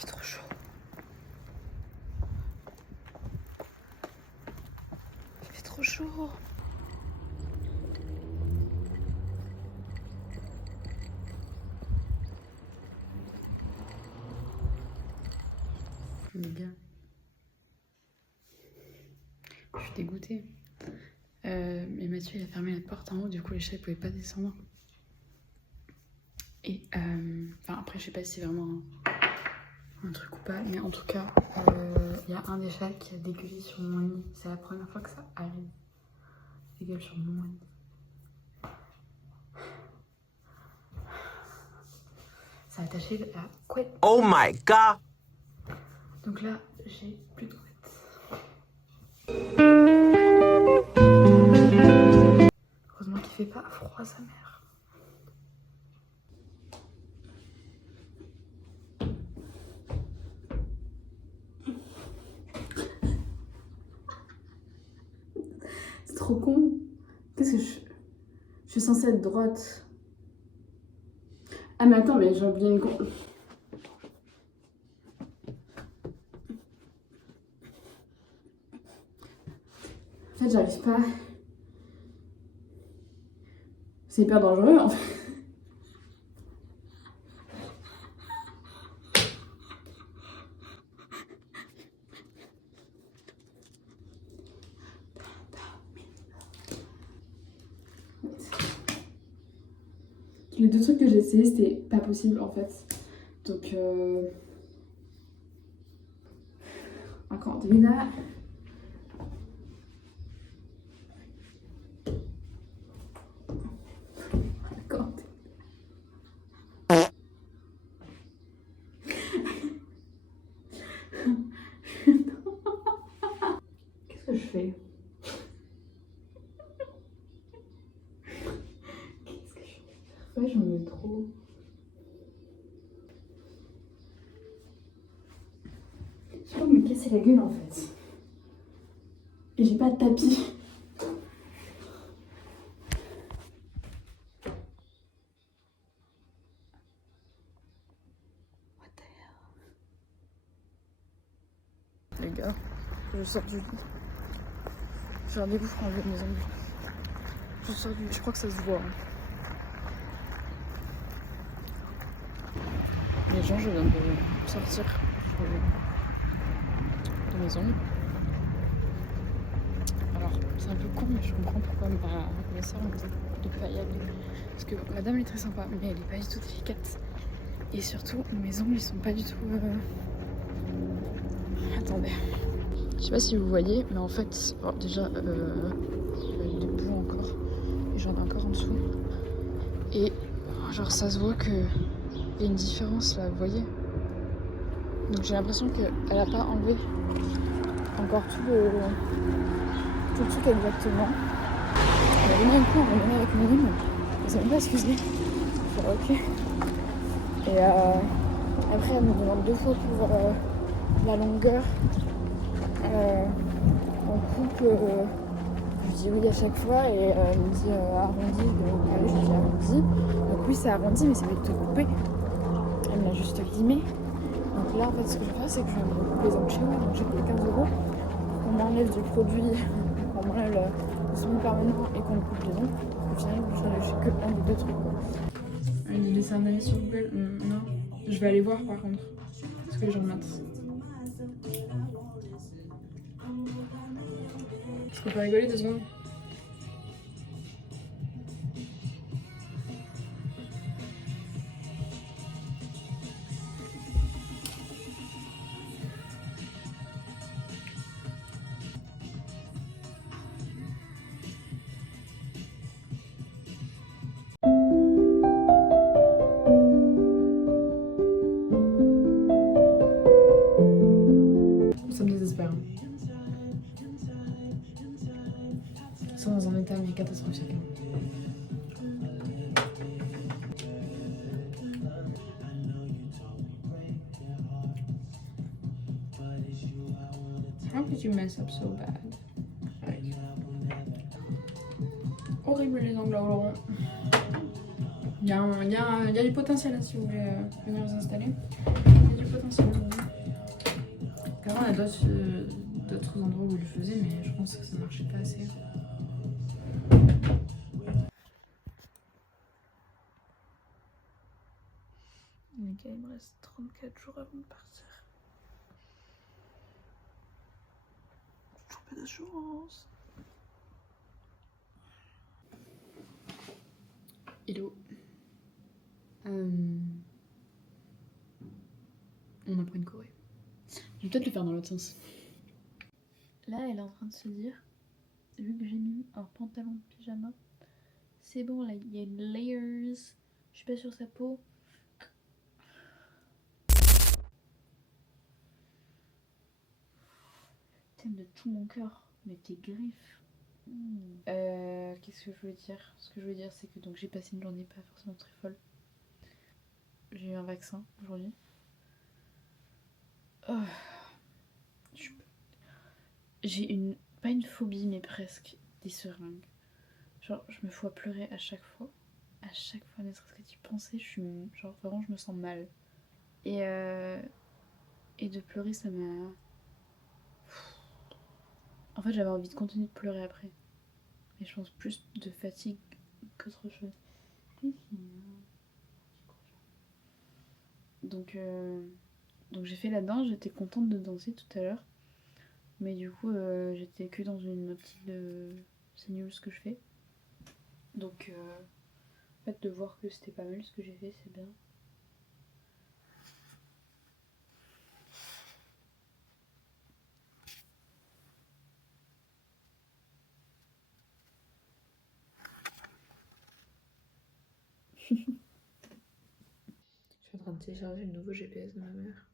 fait trop chaud. Il fait trop chaud. Les gars, je suis dégoûtée. Mais Mathieu il a fermé la porte en haut, du coup les chats ils pouvaient pas descendre. Et après je sais pas si c'est vraiment un truc ou pas, mais en tout cas il y a un des chats qui a dégueulé sur mon lit. C'est la première fois que ça arrive. Il dégueule sur mon lit. Ça a attaché la couette. Oh my god! Donc là j'ai plus de couette. Heureusement qu'il fait pas froid sa mère. C'est trop con. Qu'est-ce que je suis censée être droite. Ah mais attends, mais j'ai oublié une con. En fait, j'arrive pas. C'est hyper dangereux en fait. Les deux trucs que j'ai essayé, c'était pas possible en fait. Donc, encore là. D'accord. Qu'est-ce que je fais? Ouais, j'en mets trop. Je peux me casser la gueule en fait. Et j'ai pas de tapis. What the hell? Les gars, je sors du lit. J'ai rendez-vous pour enlever mes ongles. Je sors du lit, je crois que ça se voit. Hein. Les gens, je viens de sortir de mes ongles. Alors, c'est un peu con, mais je comprends pourquoi ma soeur me dit de pas y aller. Parce que madame elle est très sympa, mais elle est pas du tout délicate. Et surtout, mes ongles ils sont pas du tout. Attendez. Je sais pas si vous voyez, mais en fait, bon, déjà, il y a des bouts encore. Et j'en ai encore en dessous. Et genre, ça se voit qu'il y a une différence là, vous voyez? Donc j'ai l'impression qu'elle a pas enlevé encore tout le truc exactement. Elle a donné un coup, on va donner avec mon rime. Ils ont même pas excusé. Genre ok. Et après elle me demande 2 fois pour la longueur. On coupe, je dis oui à chaque fois et elle me dit arrondi. Donc je dis arrondi. Donc oui c'est arrondi mais c'est avec te couper. Elle m'a juste limé. Donc là en fait ce que je vais faire c'est que je vais me couper les ongles chez moi. Donc j'ai payé 15 € qu'on m'enlève du produit, qu'on m'enlève le son permanent et qu'on me coupe les ongles. Au final j'ai que un des 2 trucs. Elle dit laisser un avis sur Google. Non, je vais aller voir par contre. Parce que les gens minces. Est-ce qu'on peut rigoler 2 secondes? Ça me désespère. Ils sont dans un état mais catastrophique. How could you mess up so bad? Like, horrible les ongles à Laurent. Il y a du potentiel là, si vous voulez venir vous installer. Il y a du potentiel. Avant, il y a d'autres endroits où ils le faisaient, mais je pense que ça marchait pas assez. Les gars, il me reste 34 jours avant de partir. J'ai toujours pas d'assurance. Hello. On apprend une choré. Je vais peut-être le faire dans l'autre sens. Là, elle est en train de se dire, vu que j'ai mis un pantalon de pyjama, c'est bon, là, il y a une layers. Je suis pas sur sa peau. T'aimes de tout mon cœur, mais tes griffes. Qu'est-ce que je voulais dire? Ce que je voulais dire, c'est que donc j'ai passé une journée pas forcément très folle. J'ai eu un vaccin aujourd'hui. J'ai pas une phobie, mais presque des seringues. Genre, je me vois pleurer à chaque fois. À chaque fois, ne serait-ce que d'y penser, genre vraiment, je me sens mal. Et de pleurer, ça m'a... En fait, j'avais envie de continuer de pleurer après. Mais je pense plus de fatigue qu'autre chose. Donc j'ai fait la danse, j'étais contente de danser tout à l'heure. Mais du coup, j'étais que dans une optique de... C'est nul ce que je fais. Donc, en fait, de voir que c'était pas mal ce que j'ai fait, c'est bien. Je suis en train de télécharger le nouveau GPS de ma mère.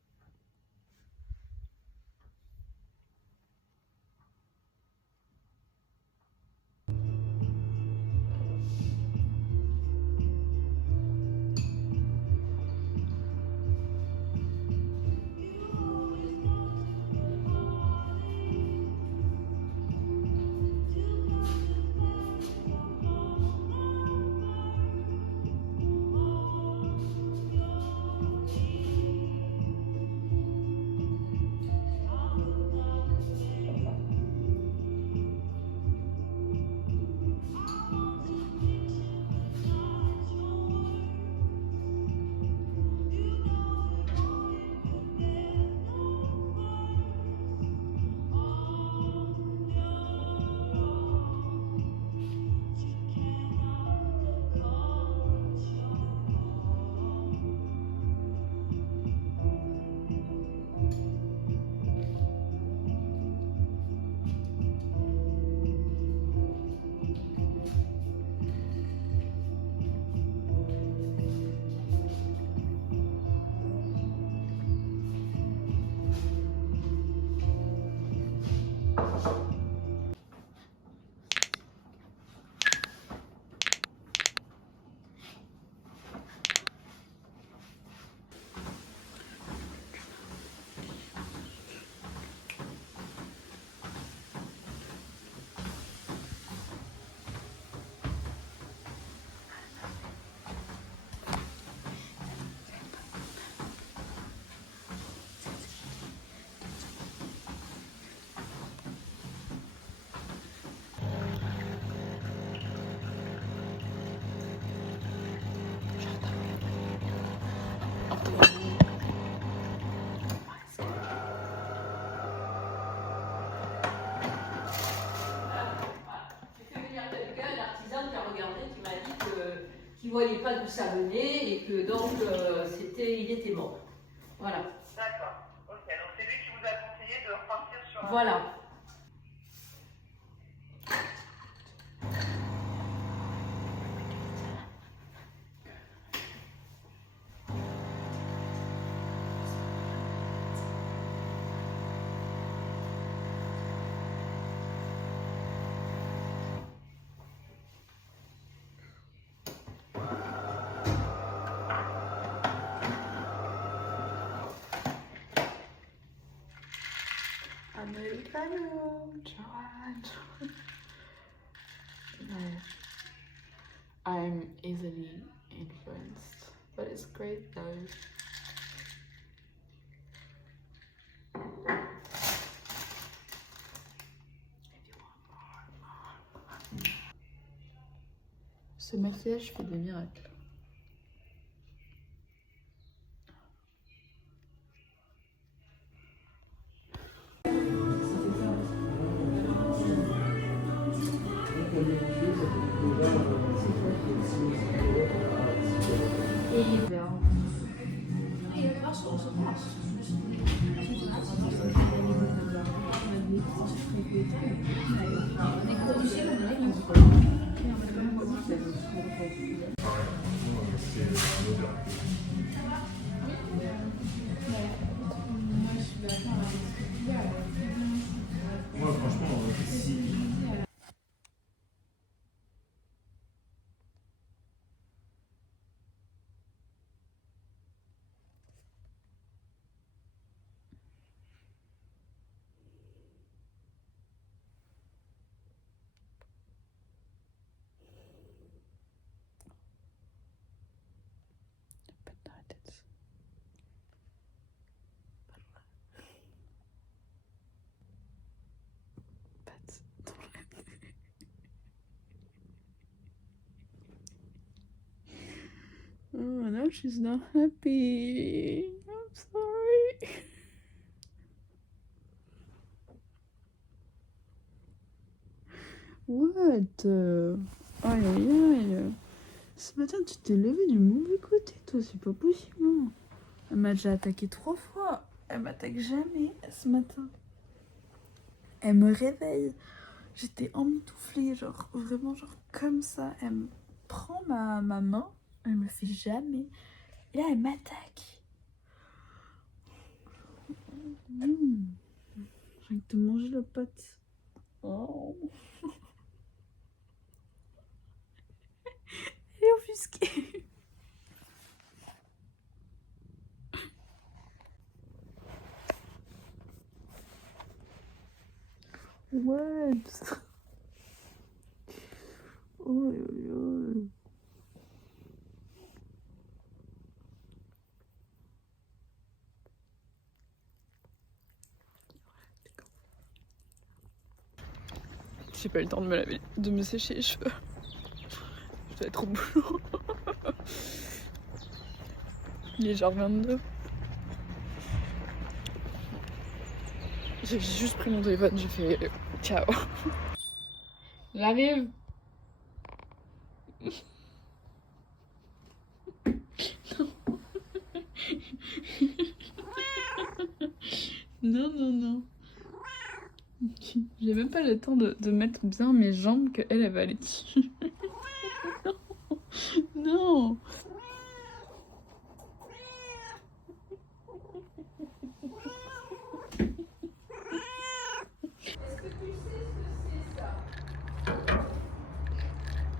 Qui ne voyait pas d'où ça venait et que donc il était mort. Voilà. D'accord. Ok, donc c'est lui qui vous a conseillé de repartir sur un... Voilà. Americano, John. I'm I'm easily influenced, but it's great though. Ce maquillage fait des miracles. Moi, franchement, si. Pas dans la tête. Pat dans la tête. Oh, no, she's not happy. I'm sorry. What? Aïe aïe aïe. Ce matin, tu t'es levé du mauvais côté, toi, c'est pas possible. Hein. Elle m'a déjà attaqué 3 fois. Elle m'attaque jamais ce matin. Elle me réveille. J'étais emmitouflée, genre vraiment, genre comme ça. Elle me prend ma main. Elle me fait jamais. Et là, elle m'attaque. J'ai envie de te manger la patte. Oh. Elle est offusquée. What? Oh, oh. J'ai pas eu le temps de me sécher les cheveux. Je dois être au boulot. Il est genre 22. J'ai juste pris mon téléphone, j'ai fait ciao. J'arrive. Non, non, non. J'ai même pas le temps de mettre bien mes jambes que elle va aller dessus. Non.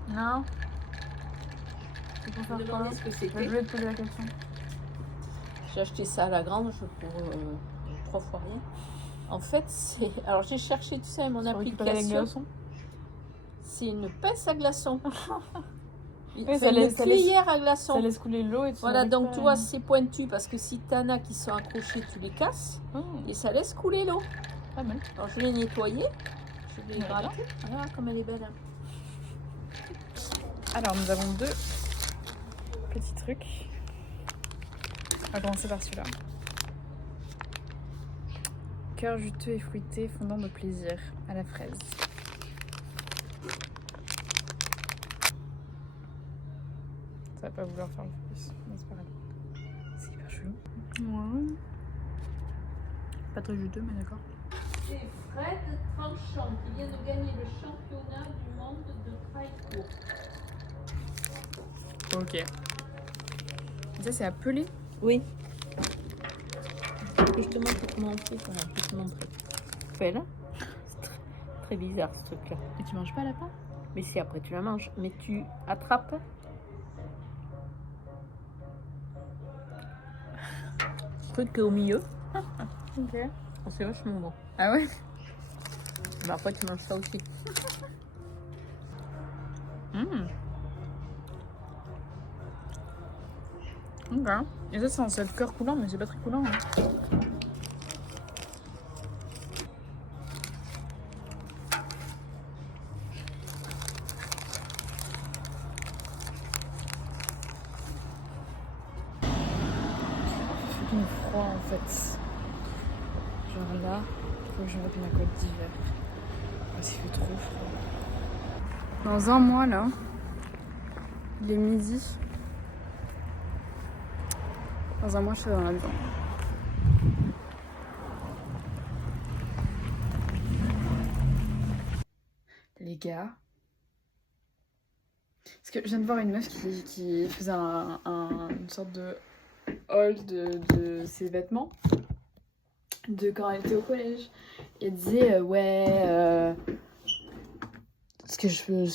Non. C'est pour faire quoi? Ce que c'est. Je vais te poser la question. J'ai acheté ça à la grange pour 3 fois rien. En fait, c'est. Alors j'ai cherché tout ça à mon application. C'est une pince à glaçons. Ça laisse cuillère à glaçons. Ça laisse couler l'eau et tout. Voilà, donc tu vois, c'est pointu parce que si t'en as qui sont accrochés, tu les casses et ça laisse couler l'eau. Pas mal. Alors je l'ai nettoyée, je l'ai Voilà. grattée. Voilà comme elle est belle. Hein. Alors, nous avons 2 petits trucs. On va commencer par celui-là. Cœur juteux et fruité, fondant de plaisir à la fraise. Ça va pas vouloir faire le focus, mais c'est pas grave. C'est hyper chelou. Ouais. Pas très juteux, mais d'accord. C'est Fred Tranchant qui vient de gagner le championnat du monde de trail court. Ok. Ça, c'est appelé. Oui. Et je te montre comment on fait. Voilà, je vais te montrer. Fais là. C'est très bizarre ce truc-là. Et tu manges pas la part? Mais si après tu la manges, mais tu attrapes. Le truc qui est au milieu. Ok. Oh, c'est vachement bon. Ah ouais? Mais après tu manges ça aussi. Ok. Et ça, c'est censé être cœur coulant, mais c'est pas très coulant. Hein. Il fait froid en fait. Genre là, il faut que je mette ma cotte d'hiver. Parce qu'il fait trop froid. Dans un mois là, il est midi. Dans un mois, je serai dans l'avion. Les gars. Parce que je viens de voir une meuf qui faisait une sorte de haul de ses vêtements de quand elle était au collège. Et elle disait ce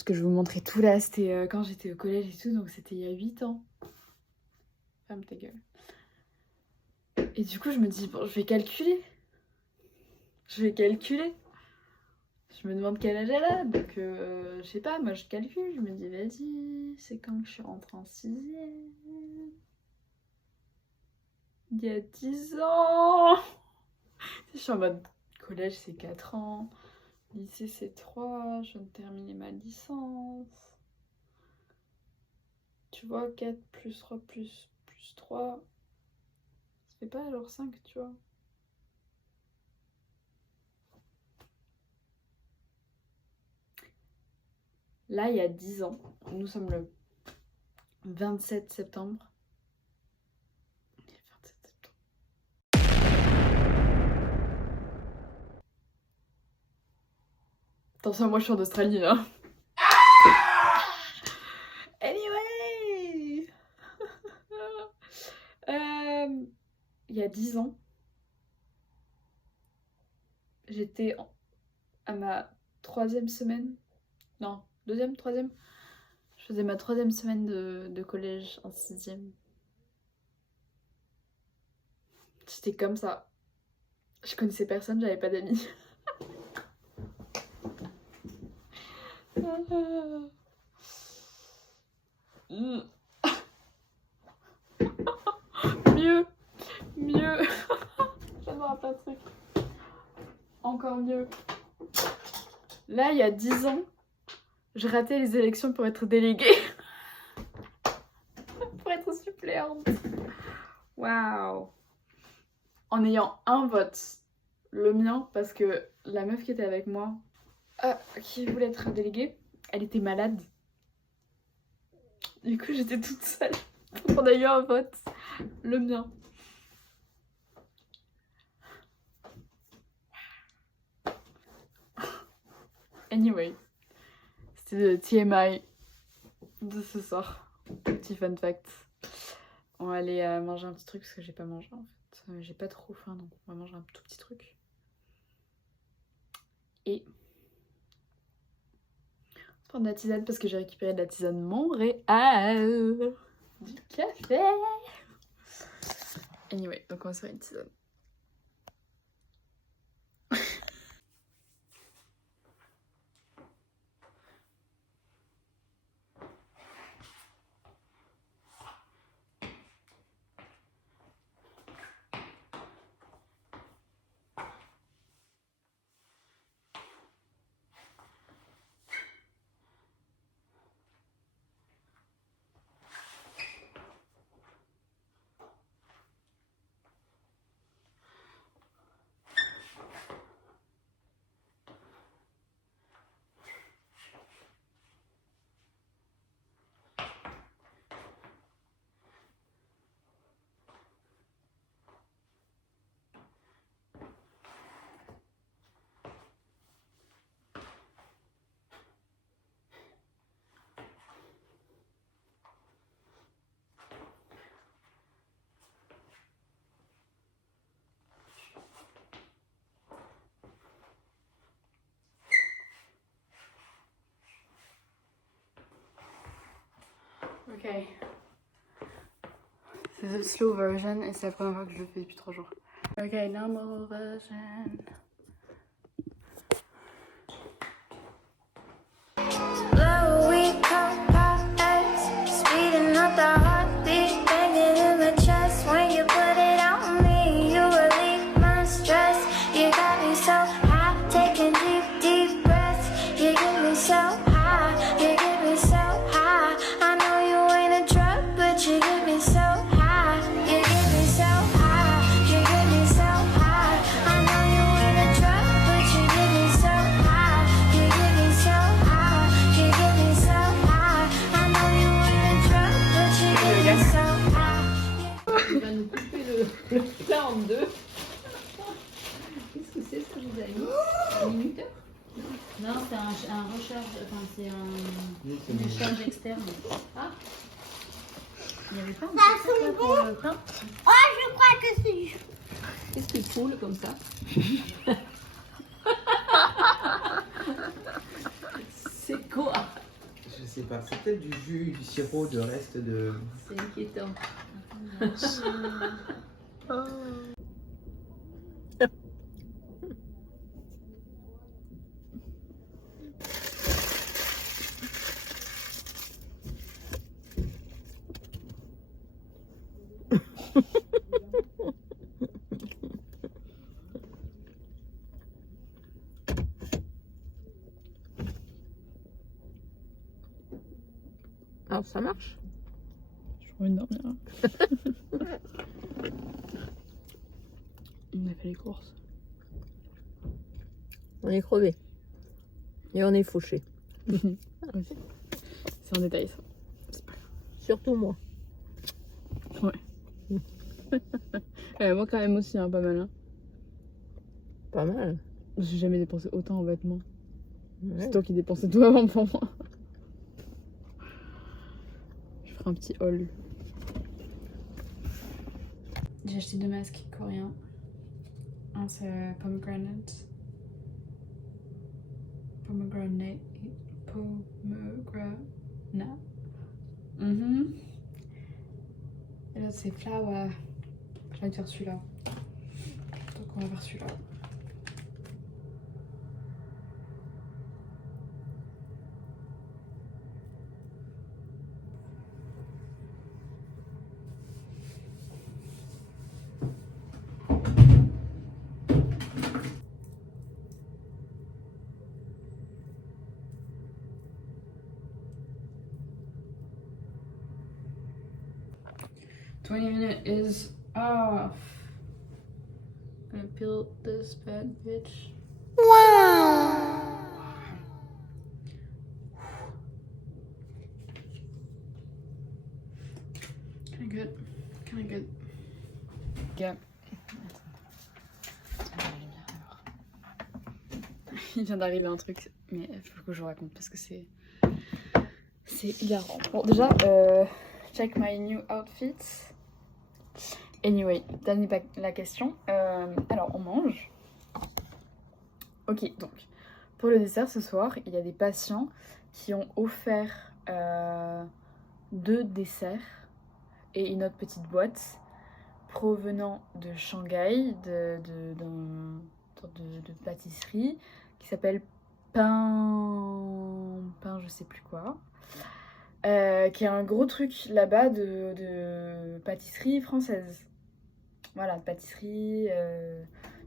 que je vous montrais tout là, c'était quand j'étais au collège et tout, donc c'était il y a 8 ans. Ferme ta gueule. Et du coup, je me dis, bon, je vais calculer. Je me demande quel âge elle a, donc je sais pas, moi je calcule, je me dis, vas-y, c'est quand que je suis rentrée en 6ème. Il y a 10 ans. Je suis en mode collège, c'est 4 ans. Lycée, c'est 3. Je viens de terminer ma licence. Tu vois, 4 plus 3 plus 3. Ça fait pas alors 5, tu vois. Là, il y a 10 ans. Nous sommes le 27 septembre. Attention, moi je suis en Australie là. Anyway. Il y a 10 ans, j'étais à ma 3e semaine. Non, 2e, 3e. Je faisais ma 3e semaine de collège en 6ème. J'étais comme ça. Je connaissais personne, j'avais pas d'amis. Mieux. J'adore plein de trucs. Encore mieux. Là, il y a 10 ans, je ratais les élections pour être déléguée. Pour être suppléante. Waouh. En ayant un vote. Le mien, parce que la meuf qui était avec moi, qui voulait être déléguée, elle était malade. Du coup, j'étais toute seule. Donc on a eu un vote. Le mien. Anyway. C'était le TMI de ce soir. Petit fun fact. On va aller manger un petit truc parce que j'ai pas mangé en fait. J'ai pas trop faim donc on va manger un tout petit truc. Et on va prendre de la tisane parce que j'ai récupéré de la tisane Montréal. Du café. Anyway, donc on va se faire une tisane. Ok. C'est le slow version et c'est la première fois que je le fais depuis 3 jours. Ok, normal version. Speeding up the heartbeat, banging in the Il va nous couper le plat en deux. Qu'est-ce que c'est ça, vous avez mis un minuteur? Non, c'est un recharge, enfin c'est une décharge externe. Ah, il n'y avait pas un truc là pour le pain? Oh, je crois que c'est... Qu'est-ce qui coule comme ça? C'est quoi? Je sais pas, c'est peut-être du jus, du sirop, de reste de... C'est inquiétant. Alors ça marche? J'ai envie de dormir. On a fait les courses. On est crevé. Et on est fauché. C'est en détail ça. Surtout moi. Moi quand même aussi, hein, pas mal. Hein. Pas mal. J'ai jamais dépensé autant en vêtements. Ouais. C'est toi qui dépensais tout avant pour moi. Je ferai un petit haul. J'ai acheté 2 masques coréens. Un c'est pomegranate. Pomegranate. Et là c'est flower. J'ai envie de faire celui-là. Donc on va faire celui-là. minute is off. Gonna peel this bad bitch. Kinda good. Yeah. Il vient d'arriver un truc, mais il faut que je vous raconte parce que c'est hilarant. Bon, déjà, check my new outfit. Anyway, dernier la question. Alors, on mange. Ok, donc, pour le dessert ce soir, il y a des patients qui ont offert 2 desserts et une autre petite boîte provenant de Shanghai, de pâtisserie qui s'appelle pain je sais plus quoi, qui est un gros truc là-bas de pâtisserie française. Voilà, pâtisserie,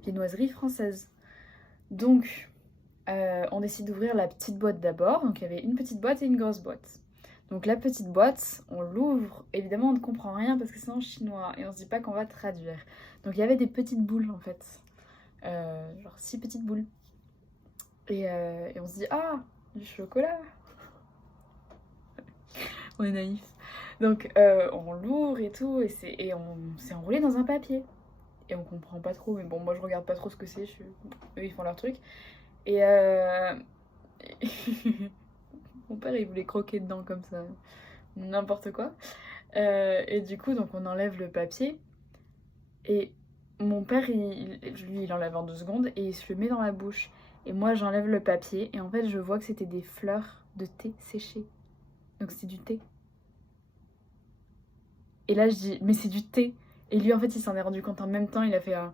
viennoiserie française. Donc, on décide d'ouvrir la petite boîte d'abord. Donc, il y avait une petite boîte et une grosse boîte. Donc, la petite boîte, on l'ouvre. Évidemment, on ne comprend rien parce que c'est en chinois et on se dit pas qu'on va traduire. Donc, il y avait des petites boules en fait. Genre 6 petites boules. Et on se dit, ah, du chocolat. On est naïfs. Donc, on l'ouvre et tout, et on s'est enroulé dans un papier. Et on comprend pas trop, mais bon, moi je regarde pas trop ce que c'est, eux ils font leur truc. Et mon père il voulait croquer dedans comme ça, n'importe quoi. Et du coup, donc on enlève le papier, et mon père, lui il enlève en 2 secondes, et il se le met dans la bouche. Et moi j'enlève le papier, et en fait je vois que c'était des fleurs de thé séchées. Donc c'est du thé. Et là je dis, mais c'est du thé. Et lui en fait il s'en est rendu compte en même temps, il a fait un...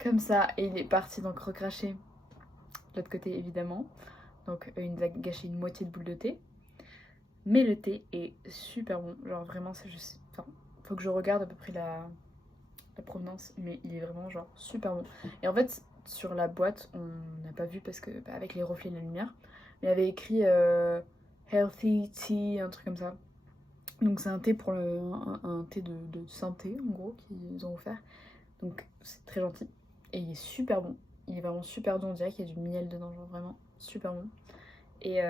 comme ça, et il est parti donc recracher de l'autre côté évidemment. Donc il nous a gâché une moitié de boule de thé. Mais le thé est super bon, genre vraiment c'est juste... Enfin, faut que je regarde à peu près la provenance, mais il est vraiment genre super bon. Et en fait sur la boîte, on n'a pas vu parce que avec les reflets de la lumière, mais il y avait écrit healthy tea, un truc comme ça. Donc c'est un thé pour un thé de santé en gros qu'ils ont offert. Donc c'est très gentil. Et il est super bon. Il est vraiment super bon, on dirait qu'il y a du miel dedans, genre vraiment super bon. Et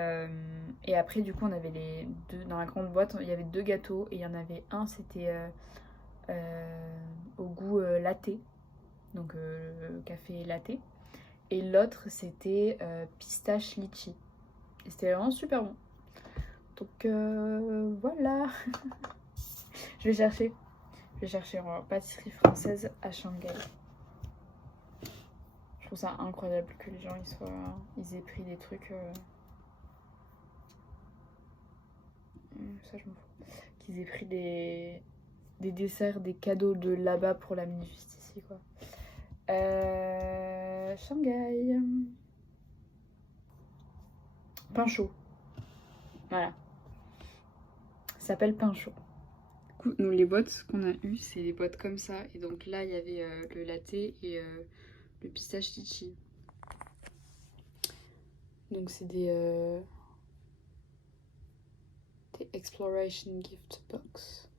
après, du coup, on avait les deux. Dans la grande boîte, il y avait 2 gâteaux. Et il y en avait un, c'était au goût latte. Donc café latte. Et l'autre, c'était pistache litchi. Et c'était vraiment super bon. Donc voilà. Je vais chercher en pâtisserie française à Shanghai. Je trouve ça incroyable que les gens ils aient pris des trucs. Ça, je m'en fous. Qu'ils aient pris des desserts, des cadeaux de là-bas pour l'amener juste ici, quoi. Shanghai. Pain chaud. Voilà. Ça s'appelle pain chaud. Du coup, nous, les boîtes qu'on a eues, c'est des boîtes comme ça. Et donc là, il y avait le latte et le pistache litchi. Donc c'est des Exploration Gift Box.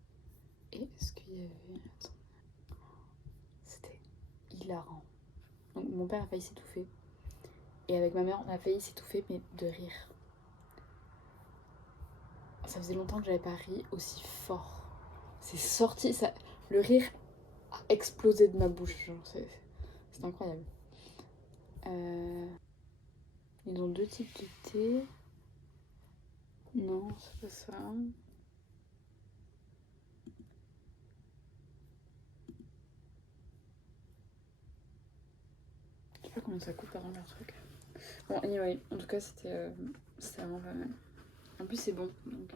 Et est-ce qu'il y avait... Attends. C'était hilarant. Donc mon père a failli s'étouffer. Et avec ma mère, on a failli s'étouffer, mais de rire. Ça faisait longtemps que j'avais pas ri aussi fort. C'est sorti, ça... le rire a explosé de ma bouche. C'est incroyable. Ils ont 2 types de thé. Non, c'est pas ça. Je sais pas combien ça coûte par an leur truc. Bon, anyway, en tout cas, c'était vraiment pas mal. En plus, c'est bon. Donc...